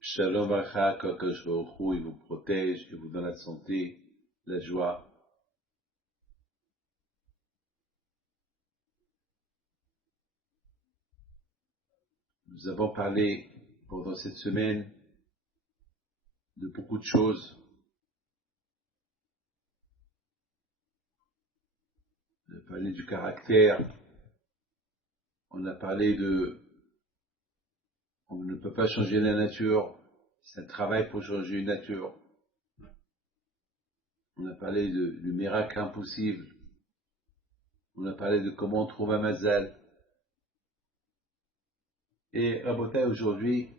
Shalom Bacha, qu'Akadosh Baruch Hu, il vous protège, il vous donne la santé, la joie. Nous avons parlé pendant cette semaine de beaucoup de choses. On a parlé du caractère, on a parlé on ne peut pas changer la nature, c'est un travail pour changer une nature. On a parlé du miracle impossible, on a parlé de comment on trouve un mazal. Et Rabotai, aujourd'hui,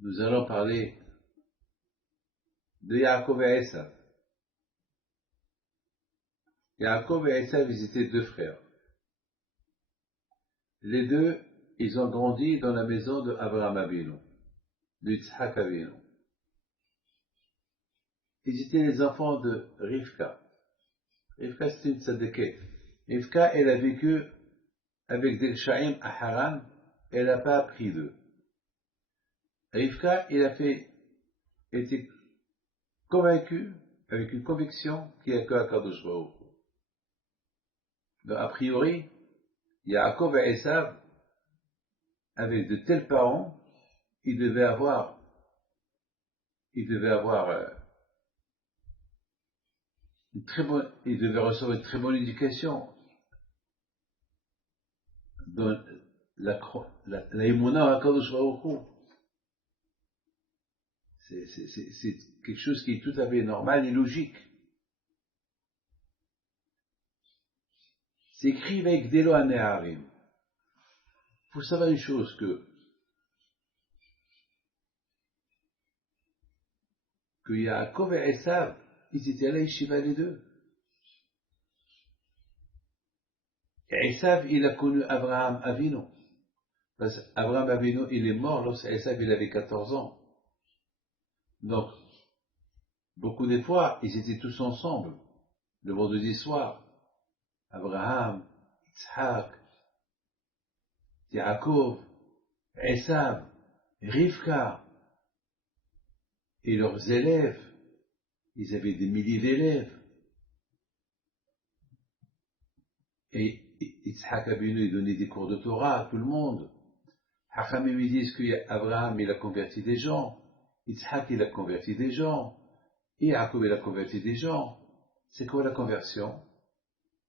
nous allons parler de Yaakov et Esav. Yaakov et Esav, ils étaient deux frères. Les deux, ils ont grandi dans la maison de Abraham Avinu, de Yitzhak Avinu. Ils étaient les enfants de Rivka. Rivka, c'était une tzadékette. Rivka, elle a vécu avec des Shaim à Haran, elle n'a pas appris d'eux. Rivka, était convaincu, avec une conviction, qu'il n'y a que Akadosh Baruch Hu. Donc, a priori, Yaakov et Esav, avec de tels parents, ils devaient recevoir une très bonne éducation. Dans la Emunah Akadosh Baruch Hu. C'est quelque chose qui est tout à fait normal et logique. C'est écrit avec Delo Aneharim. Il faut savoir une chose, que Yaakov et Esav, ils étaient à la yeshiva les deux. Et Esav, il a connu Abraham Avinu. Parce qu'Abraham Avinu, il est mort lorsque Esav, il avait 14 ans. Donc, beaucoup de fois, ils étaient tous ensemble, le vendredi soir. Abraham, Yitzhak, Yaakov, Esav, Rivka, et leurs élèves, ils avaient des milliers d'élèves. Et Yitzhak Avinu, il donnait des cours de Torah à tout le monde. Hachamim, ils disent qu'Abraham, il a converti des gens. Yitzhak, il a converti des gens. Et Yaakov, il a converti des gens. C'est quoi la conversion?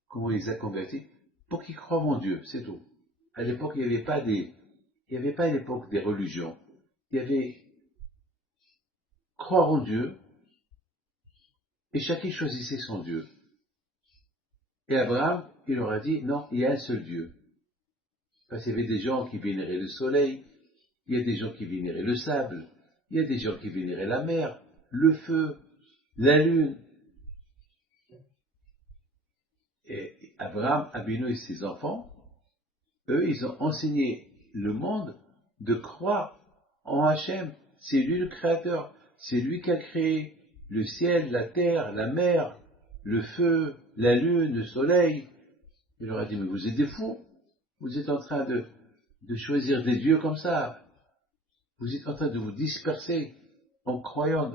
Comment il les a convertis? Pour qu'ils croient en Dieu, c'est tout. À l'époque, il n'y avait pas à l'époque des religions. Il y avait croire en Dieu, et chacun choisissait son Dieu. Et Abraham, il leur a dit, non, il y a un seul Dieu. Parce qu'il y avait des gens qui vénéraient le soleil, il y a des gens qui vénéraient le sable, il y a des gens qui vénéraient la mer, le feu, la lune. Et Abraham, Avinu et ses enfants, eux, ils ont enseigné le monde de croire en Hachem. C'est lui le créateur, c'est lui qui a créé le ciel, la terre, la mer, le feu, la lune, le soleil. Il leur a dit, mais vous êtes des fous, vous êtes en train de choisir des dieux comme ça, vous êtes en train de vous disperser en croyant,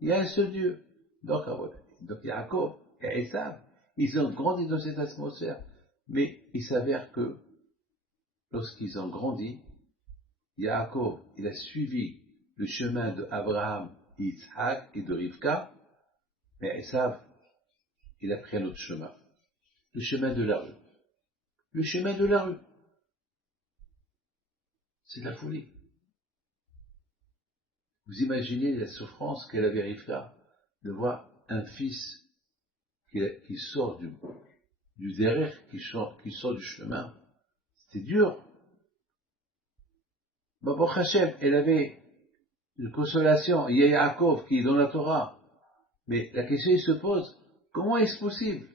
il y a un seul Dieu. Donc Yaakov et Esav, ils ont grandi dans cette atmosphère, mais il s'avère que lorsqu'ils ont grandi, Yaakov, il a suivi le chemin de Abraham, Yitzhak et de Rivka, mais Esav, il a pris un autre chemin, le chemin de la rue. Le chemin de la rue. C'est de la folie. Vous imaginez la souffrance qu'elle avait Rivka de voir un fils qui sort du derrière, qui sort du chemin. C'était dur. Baruch Hashem, elle avait une consolation. Il y a Yaakov qui est dans la Torah. Mais la question se pose, comment est-ce possible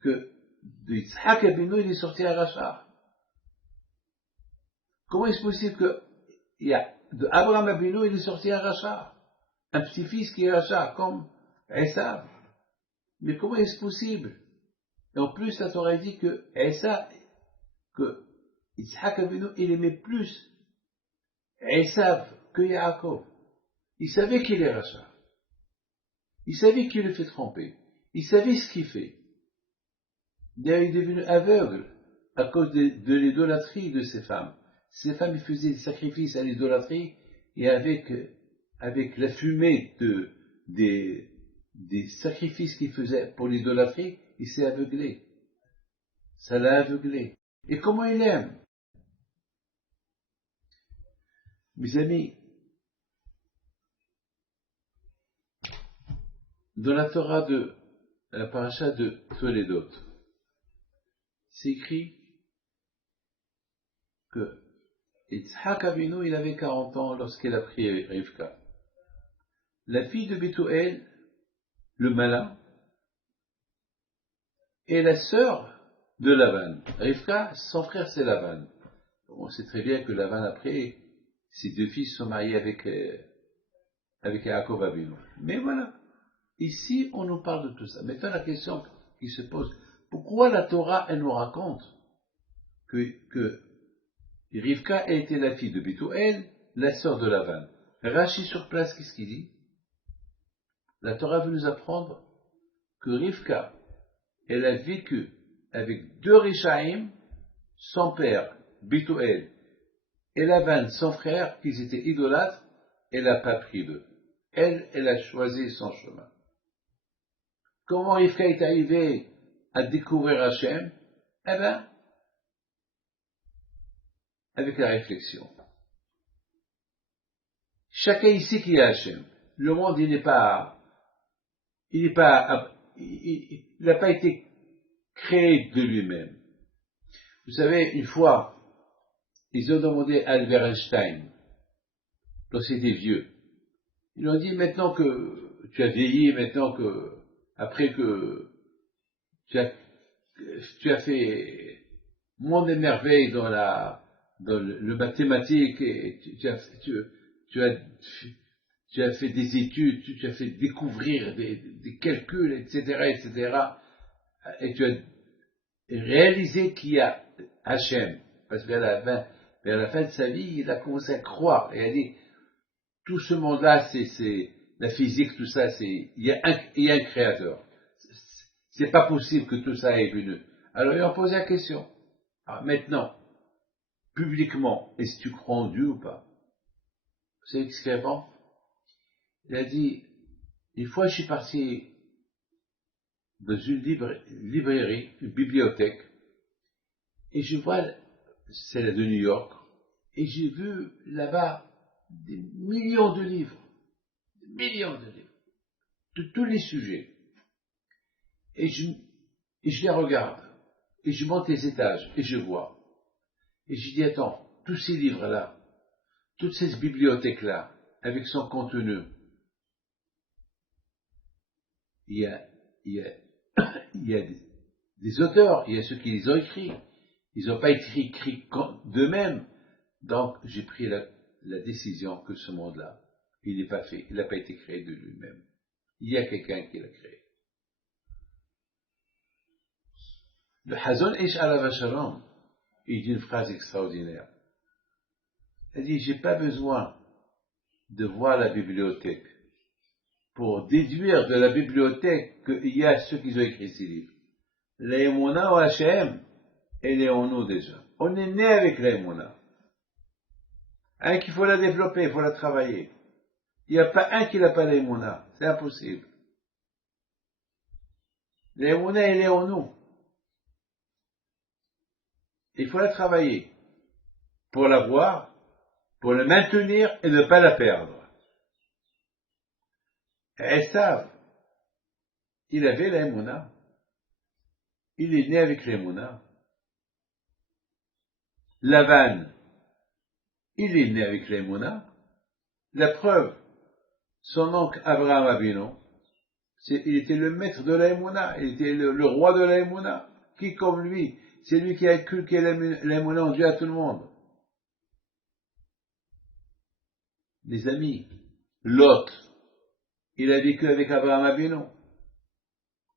que de Yitzhak Avinu il est sorti à Rachar? Comment est-ce possible que de Abraham Avinu il est sorti à Rachar? Un petit-fils qui est Rachar, comme Esav. Mais comment est-ce possible? Et en plus, la Torah dit que Yitzhak Avinu, il aimait plus Esav que Yaakov. Il savait qu'il est rachat. Il savait qu'il le fait tromper. Il savait ce qu'il fait. Il est devenu aveugle à cause de l'idolâtrie de ces femmes. Ces femmes, ils faisaient des sacrifices à l'idolâtrie et avec la fumée des sacrifices qu'ils faisaient pour l'idolâtrie, il s'est aveuglé. Ça l'a aveuglé. Et comment il aime? Mes amis, dans la Torah de la paracha de Toledot, c'est écrit que Yitzhak Avinu, il avait 40 ans lorsqu'il a pris Rivka. La fille de Bethuel, le malin, est la sœur de Lavan. Rivka, son frère, c'est Lavan. On sait très bien que Lavan, après, ses deux fils sont mariés avec Yaakov Avinu. Mais voilà, ici, on nous parle de tout ça. Maintenant, la question qui se pose, pourquoi la Torah, elle nous raconte que Rivka a été la fille de Bethuel, la sœur de Lavan? Rachi sur place, qu'est-ce qu'il dit? La Torah veut nous apprendre que Rivka, elle a vécu avec deux Rishaïm, son père, Bethuel, et Lavan, son frère, qu'ils étaient idolâtres, elle n'a pas pris d'eux. Elle a choisi son chemin. Comment Rivka est arrivée à découvrir Hachem? Eh bien, avec la réflexion. Chacun ici qui est Hachem. Le monde, il n'a pas été créé de lui-même. Vous savez, une fois, ils ont demandé à Albert Einstein, lorsqu'il était vieux, ils lui ont dit, maintenant que tu as vieilli, maintenant que, après que tu as fait monde des merveilles dans le mathématique, et tu as fait des études, tu as fait découvrir des calculs, etc., et tu as réalisé qu'il y a Hachem, parce que vers la fin de sa vie, il a commencé à croire, et il a dit, tout ce monde-là, c'est la physique, tout ça, il y a un créateur. C'est pas possible que tout ça est venu. Alors, ils ont posé la question. Alors, maintenant, publiquement, est-ce que tu crois en Dieu ou pas? Vous savez ce qu'il répond? Il a dit, une fois je suis parti dans une librairie, une bibliothèque, et je vois, c'est la de New York, et j'ai vu là-bas des millions de livres, de tous les sujets. Et je les regarde, et je monte les étages, et je vois. Et je dis, attends, tous ces livres-là, toute cette bibliothèque-là, avec son contenu, il y a des auteurs, il y a ceux qui les ont écrits. Ils n'ont pas écrit d'eux-mêmes. Donc, j'ai pris la décision que ce monde-là, il n'est pas fait, il n'a pas été créé de lui-même. Il y a quelqu'un qui l'a créé. Le Hazon Ish Alav Shalom, il dit une phrase extraordinaire. Il dit, j'ai pas besoin de voir la bibliothèque pour déduire de la bibliothèque qu'il y a ceux qui ont écrit ces livres. L'Emunah ou Hachem, elle est en nous déjà. On est né avec l'Emunah. Qu'il faut la développer, il faut la travailler. Il n'y a pas un qui n'a pas l'Emunah. C'est impossible. L'Emunah, elle est en nous. Il faut la travailler pour l'avoir, pour la maintenir et ne pas la perdre. Esav, il avait l'Emunah. Il est né avec l'Emunah. Lavan, il est né avec l'Emunah. La preuve, son oncle Abraham Avinu, il était le maître de l'Emunah, il était le roi de l'Emunah. Qui comme lui? C'est lui qui a inculqué l'Emunah en Dieu à tout le monde. Les amis, Lot, il a vécu avec Abraham Avinu.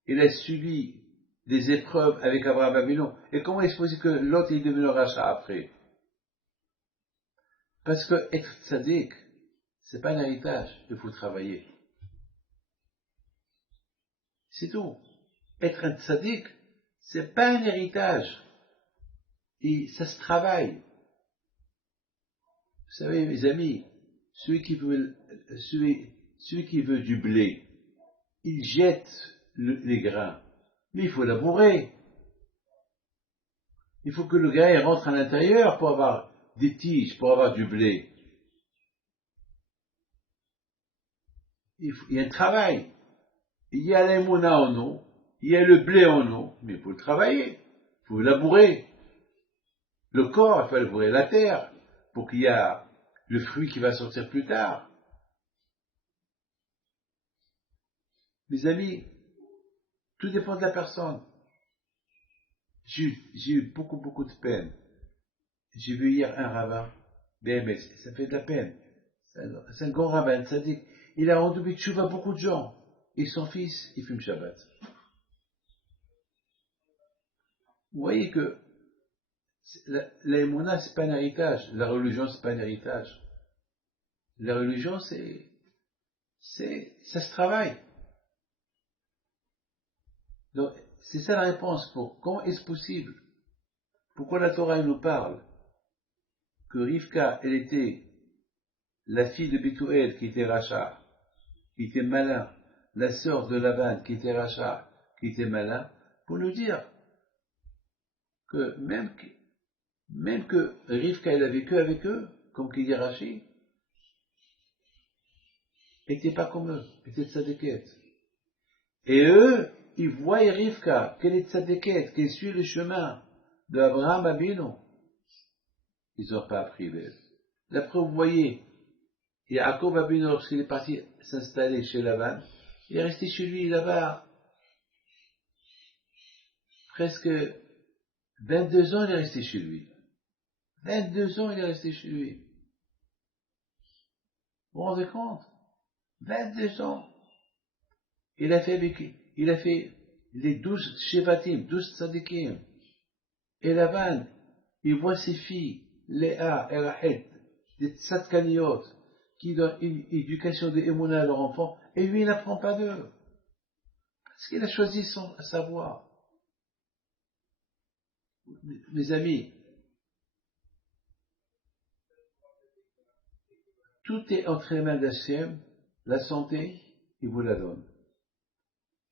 Il a suivi des épreuves avec Abraham Avinu. Et comment est-ce possible que l'autre est devenu rachat après? Parce que être tzaddik, c'est pas un héritage, il faut travailler. C'est tout. Être un tzaddik, c'est pas un héritage. Et ça se travaille. Vous savez, mes amis, celui qui veut du blé, il jette les grains. Mais il faut labourer. Il faut que le grain rentre à l'intérieur pour avoir des tiges, pour avoir du blé. Il y a un travail. Il y a l'émouna en eau, il y a le blé en eau, mais il faut le travailler. Il faut labourer. Le corps, il faut labourer la terre pour qu'il y ait le fruit qui va sortir plus tard. Mes amis, tout dépend de la personne. J'ai eu beaucoup de peine. J'ai vu hier un rabbin, BMS, ça fait de la peine. C'est un grand rabbin, ça dit, il a rendu tchouva à beaucoup de gens. Et son fils, il fume Shabbat. Vous voyez que la émouna, c'est pas un héritage. La religion, c'est pas un héritage. La religion, ça se travaille. Donc, c'est ça la réponse pour comment est-ce possible? Pourquoi la Torah nous parle que Rivka, elle était la fille de Bethuel qui était Racha, qui était malin, la sœur de Laban qui était Racha, qui était malin, pour nous dire que même que Rivka, elle a vécu avec eux, comme qui dit Rachi, n'était pas comme eux, était tzadéket. Et eux, ils voient Rivka, qu'elle est tzadéket, qu'elle suit le chemin de Abraham Abinu. Ils n'ont pas appris d'elle. D'après, vous voyez, Yaakov Abinu, lorsqu'il est parti s'installer chez Laban, il est resté chez lui là-bas. Presque 22 ans, il est resté chez lui. 22 ans, il est resté chez lui. Vous vous rendez compte? 22 ans. Il a fait les 12 Shevatim, 12 Tzadikim. Et Laban, il voit ses filles, Léa et Rachel, des Tzadkaniot, qui donnent une éducation de Emouna à leur enfant, et lui, il n'apprend pas d'eux. Parce qu'il a choisi sa voie. Mes amis, tout est entre les mains d'Hachem. La santé, il vous la donne.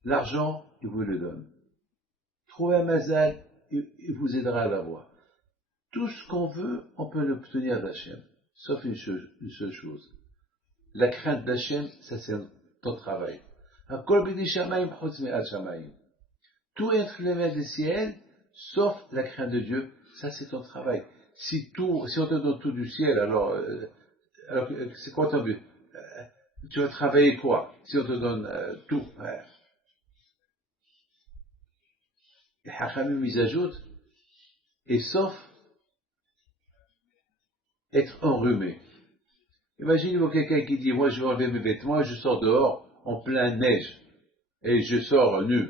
L'argent, il vous le donne. Trouver un mazal, il vous aidera à l'avoir. Tout ce qu'on veut, on peut l'obtenir d'Hachem. Sauf une seule chose. La crainte d'Hachem, ça c'est ton travail. Tout est entre les mains des ciels, sauf la crainte de Dieu, ça c'est ton travail. Si on te donne tout du ciel, alors c'est quoi ton but? Tu vas travailler quoi si on te donne tout? Les Hachamim, ils ajoutent, et sauf être enrhumé. Imaginez-vous quelqu'un qui dit, moi je vais enlever mes vêtements et je sors dehors en pleine neige, et je sors nu,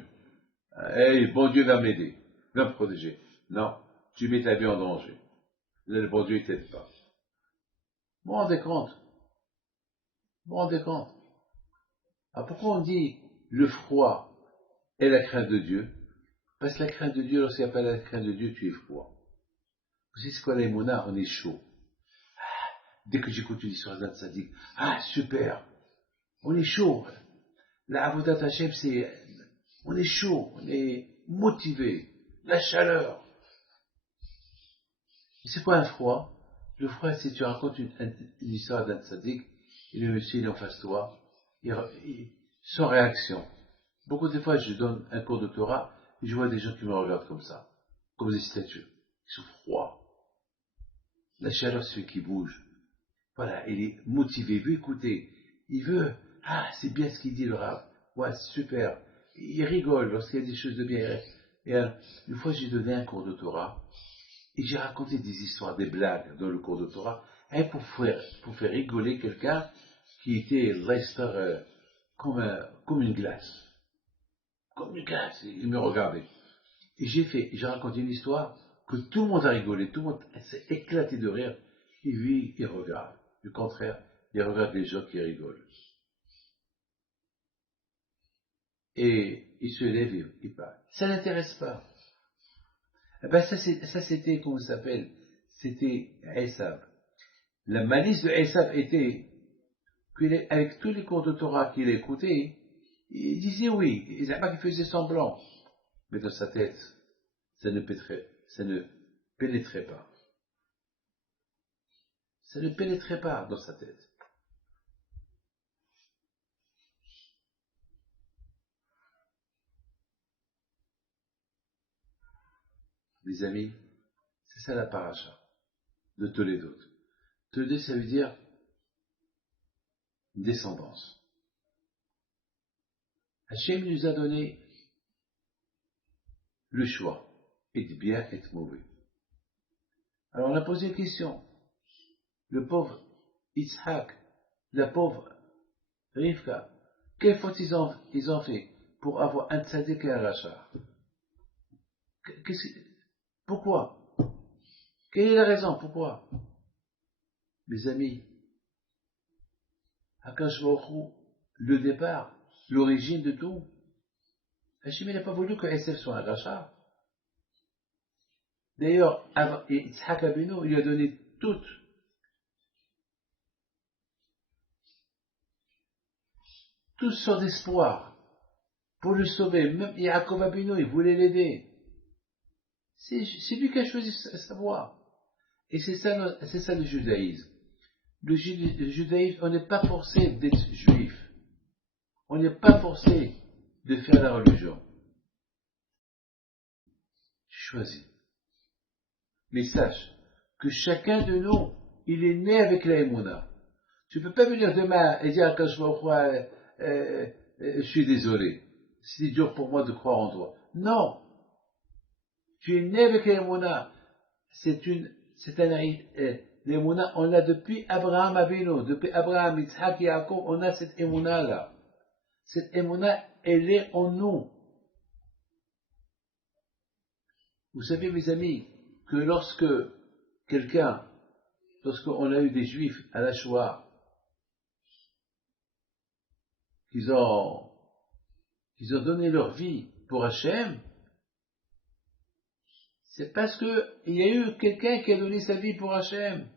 et bon Dieu va m'aider, va me protéger. Non, tu mets ta vie en danger. Là, le bon Dieu ne t'aide pas. Vous vous rendez compte? Vous vous rendez compte? Alors pourquoi on dit le froid est la crainte de Dieu? Parce que la crainte de Dieu, lorsqu'il n'y a pas la crainte de Dieu, tu es froid. Vous savez ce qu'on a, Emouna, on est chaud. Dès que j'écoute une histoire d'un tzaddik, super, on est chaud. La Avodat Hashem, on est chaud, on est motivé, la chaleur. Et c'est quoi un froid? Le froid, c'est tu racontes une histoire d'un tzaddik, et le monsieur il est en face de toi, sans réaction. Beaucoup de fois, je donne un cours de Torah, et je vois des gens qui me regardent comme ça, comme des statues. Ils sont froids. La chaleur, c'est celui qui bouge. Voilà, il est motivé, il veut écouter. Il veut, c'est bien ce qu'il dit le Rav. Ouais, super. Il rigole lorsqu'il y a des choses de bien. Et une fois, j'ai donné un cours de Torah, et j'ai raconté des histoires, des blagues dans le cours de Torah, et pour faire rigoler quelqu'un qui était comme une glace. Comme une glace. Il me regardait. Et j'ai raconté une histoire que tout le monde a rigolé, tout le monde s'est éclaté de rire. Et lui, il regarde. Du contraire, il regarde les gens qui rigolent. Et il se lève et il part. Ça n'intéresse pas. Eh ben ça c'était, comment ça s'appelle? C'était Esav. La malice de Esav était qu'avec tous les cours de Torah qu'il écoutait, il disait oui, il n'a pas qu'il faisait semblant. Mais dans sa tête, ça ne pénétrait pas. Ça ne pénétrait pas dans sa tête. Les amis, c'est ça la paracha de Toledo. Toledo, ça veut dire descendance. Hachem nous a donné le choix, être bien, être mauvais. Alors on a posé une question. Le pauvre Yitzhak, la pauvre Rivka, quelle faute ils ont fait pour avoir un tzaddik et un rachar? Pourquoi? Quelle est la raison? Pourquoi? Mes amis, Akash Baruch Hu, le départ, l'origine de tout, Hachem n'a pas voulu que SF soit un rachar. D'ailleurs, Yitzhak Abinu, il lui a donné toute sorte d'espoir pour le sauver. Même Yaakov Abinu, il voulait l'aider. C'est lui qui a choisi sa voie. Et c'est ça le judaïsme. Le judaïsme, on n'est pas forcé d'être juif. On n'est pas forcé de faire la religion. Choisis. Mais sache que chacun de nous, il est né avec la émouna. Tu ne peux pas venir demain et dire quand je vais je suis désolé. C'est dur pour moi de croire en toi. Non. Tu es né avec la émouna. L'émouna, on l'a depuis Abraham Avinu, depuis Abraham, Yitzhak et Yaakov, on a cette émouna-là. Cette émouna, elle est en nous. Vous savez, mes amis, que lorsqu'on a eu des juifs à la Shoah, qu'ils ont donné leur vie pour Hachem, c'est parce qu'il y a eu quelqu'un qui a donné sa vie pour Hachem,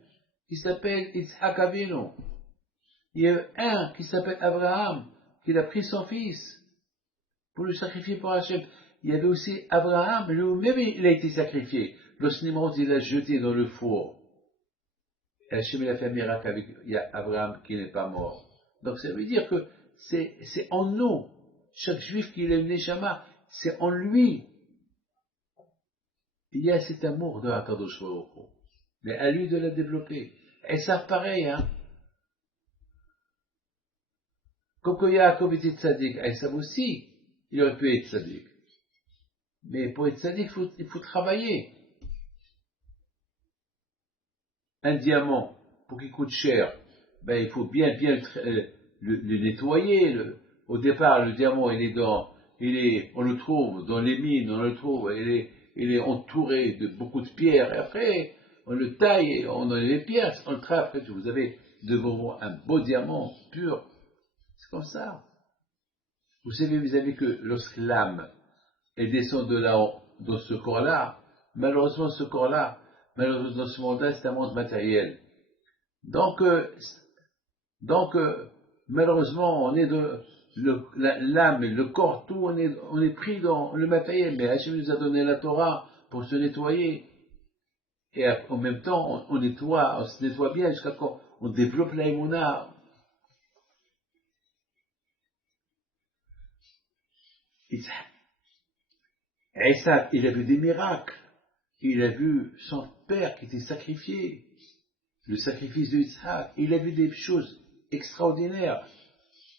qui s'appelle Yitzhak Avinu. Il y a eu un qui s'appelle Abraham, qui a pris son fils pour le sacrifier pour Hachem. Il y avait aussi Abraham, lui-même il a été sacrifié. Lorsque Nimrod il l'a jeté dans le four. Et Hachem il a fait un miracle avec Abraham qui n'est pas mort. Donc ça veut dire que c'est en nous. Chaque juif qui est une Neshama, c'est en lui. Il y a cet amour de Hakadosh Baruch Hu. Mais à lui de la développer. Et ça pareil, hein. Comme que Yaakov était tzaddik, Esav aussi, il aurait pu être tzaddik. Mais pour être tzaddik, il faut travailler. Un diamant, pour qu'il coûte cher, ben, il faut bien le nettoyer. Au départ, le diamant, on le trouve dans les mines, il est entouré de beaucoup de pierres. Et après, on le taille, et on enlève les pierres, on le travaille. Après, vous avez devant vous un beau diamant pur. C'est comme ça. Vous savez, mes amis, que lorsque l'âme, elle descend de là-haut, dans ce corps-là, malheureusement, ce corps-là, malheureusement, dans ce monde-là, c'est un monde matériel. Donc, malheureusement, on est l'âme et le corps, tout, on est pris dans le matériel. Mais Hachem nous a donné la Torah pour se nettoyer. Et en même temps, on se nettoie bien jusqu'à quand on développe la émouna. Esav, il a vu des miracles. Il a vu son père qui était sacrifié. Le sacrifice de Yitzhak. Il a vu des choses extraordinaires.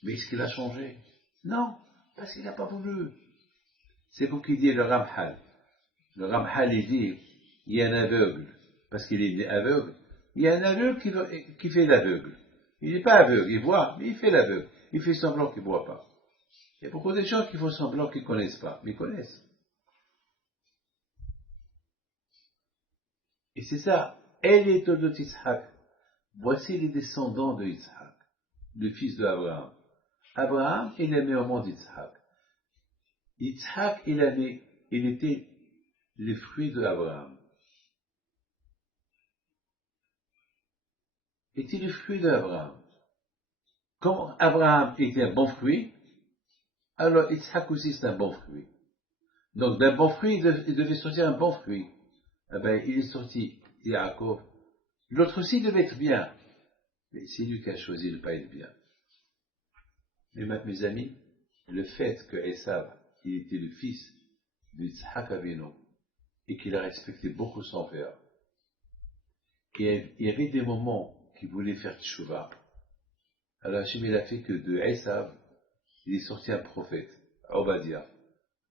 Mais est-ce qu'il a changé? Non, parce qu'il n'a pas voulu. C'est comme qu'il dit le Ramhal. Le Ramhal, il dit, il y a un aveugle, parce qu'il est né aveugle. Il y a un aveugle qui fait l'aveugle. Il n'est pas aveugle, il voit, mais il fait l'aveugle. Il fait semblant qu'il ne voit pas. Il y a beaucoup de gens qui font semblant qu'ils ne connaissent pas, mais ils connaissent. Et c'est ça. Elle est de Yitzhak. Voici les descendants de Yitzhak, le fils d'Abraham. Abraham, il a mis au monde Yitzhak. Yitzhak, il était le fruit d'Abraham. Il était le fruit d'Abraham. Comme Abraham était un bon fruit, alors Yitzhak aussi c'est un bon fruit. Donc d'un bon fruit, il devait sortir un bon fruit. Eh ben, il est sorti Yaakov. L'autre aussi devait être bien. Mais c'est lui qui a choisi de ne pas être bien. Mais mes amis, le fait que Esav, il était le fils d'Yitzhak Avinu, et qu'il a respecté beaucoup son père, et il y avait des moments qu'il voulait faire tchouva, alors Hachem il a fait que de Esav, il est sorti un prophète, Obadiah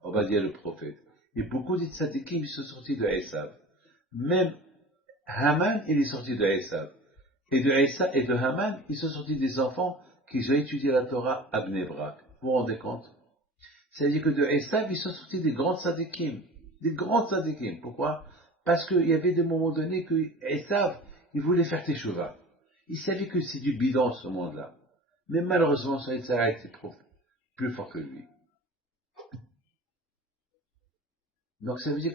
le prophète. Et beaucoup de tzadikim sont sortis de Esav. Même Haman, il est sorti de Esav. Et de Haman, ils sont sortis des enfants qui ont étudié la Torah à Bnei Brak. Vous vous rendez compte? C'est-à-dire que de Esav, ils sont sortis des grands tzadikim. Des grands tzadikim. Pourquoi? Parce qu'il y avait des moments donnés que Esav, il voulait faire teshuva. Il savait que c'est du bidon ce monde-là. Mais malheureusement, son Yitzhak était plus fort que lui. Donc ça veut dire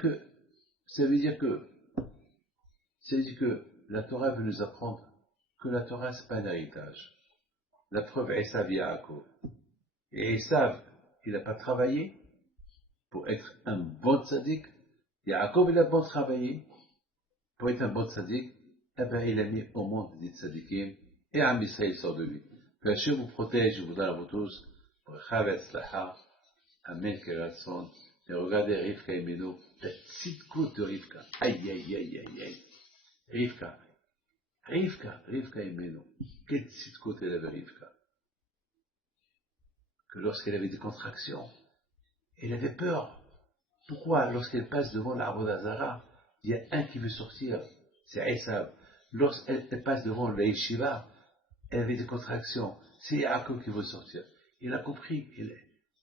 que la Torah veut nous apprendre que la Torah c'est pas un héritage. La preuve, Esav Yaakov. Et Esav, il n'a pas travaillé pour être un bon tzaddik. Yaakov, il a bon travaillé pour être un bon tzaddik. Eh bien, il a mis au monde des tzaddikim et Am Israël sort de lui. Que Hachem vous protège, je vous donne à vous tous. Amen, Kerason. Et regardez Rivka et Meno, la petite côte de Rivka. Aïe, aïe, aïe, aïe, aïe. Rivka et Meno. Quelle petite côte elle avait Rivka. Que lorsqu'elle avait des contractions, elle avait peur. Pourquoi? Lorsqu'elle passe devant l'arbre d'Azara, il y a un qui veut sortir, c'est Esav. Lorsqu'elle passe devant la yeshiva, elle avait des contractions, c'est Yaakov qui veut sortir. Il a compris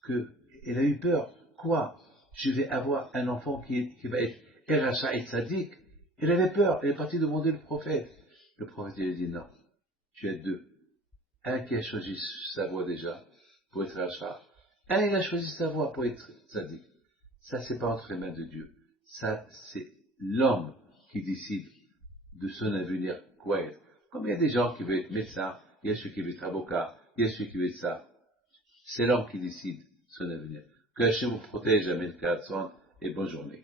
qu'elle a eu peur. Quoi? Je vais avoir un enfant qui va être Eracha et Tzadik. Elle avait peur, elle est partie demander le prophète. Le prophète lui a dit non, tu as deux. Un qui a choisi sa voie déjà pour être Racha. Un il a choisi sa voie pour être Tzadik. Ça, c'est pas entre les mains de Dieu. Ça, c'est l'homme qui décide de son avenir quoi être. Comme il y a des gens qui veulent être médecin, il y a ceux qui veulent être avocat, il y a ceux qui veulent être ça. C'est l'homme qui décide son avenir. Que Hachem vous protège, Amen, et bonne journée.